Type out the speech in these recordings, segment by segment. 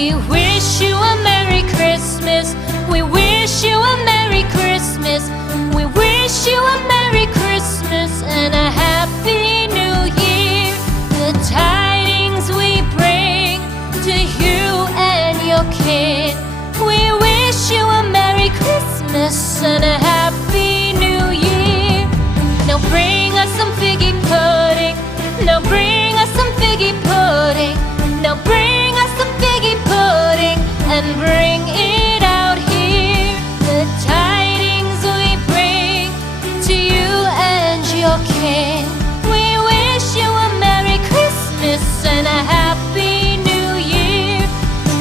We wish you a Merry Christmas. We wish you a Merry Christmas. We wish you a Merry Christmas and a Happy New Year. The tidings we bring to you and your kid. We wish you a Merry Christmas and a Happy New Year. Now bring us some figgy pudding. Now bring us some figgy pudding. Now bring us some figgy pudding and bring it out here. The tidings we bring to you and your king. We wish you a Merry Christmas and a Happy New Year.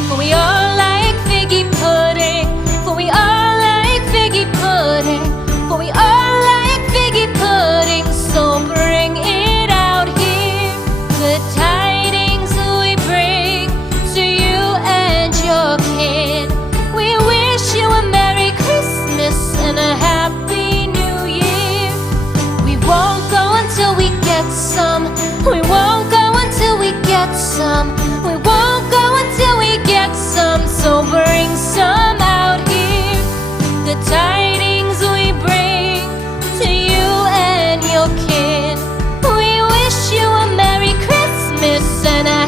For we all like figgy pudding. For we all like figgy pudding. For we all like figgy pudding. So bring it out here. The tidings we bring to you and your kid. We wish you a Merry Christmas and a Happy New Year. We won't go until we get some. We won't go until we get some. We won't go until we get some. So bring some out here. The tidings we bring to you and your kid. We wish you a Merry Christmas and a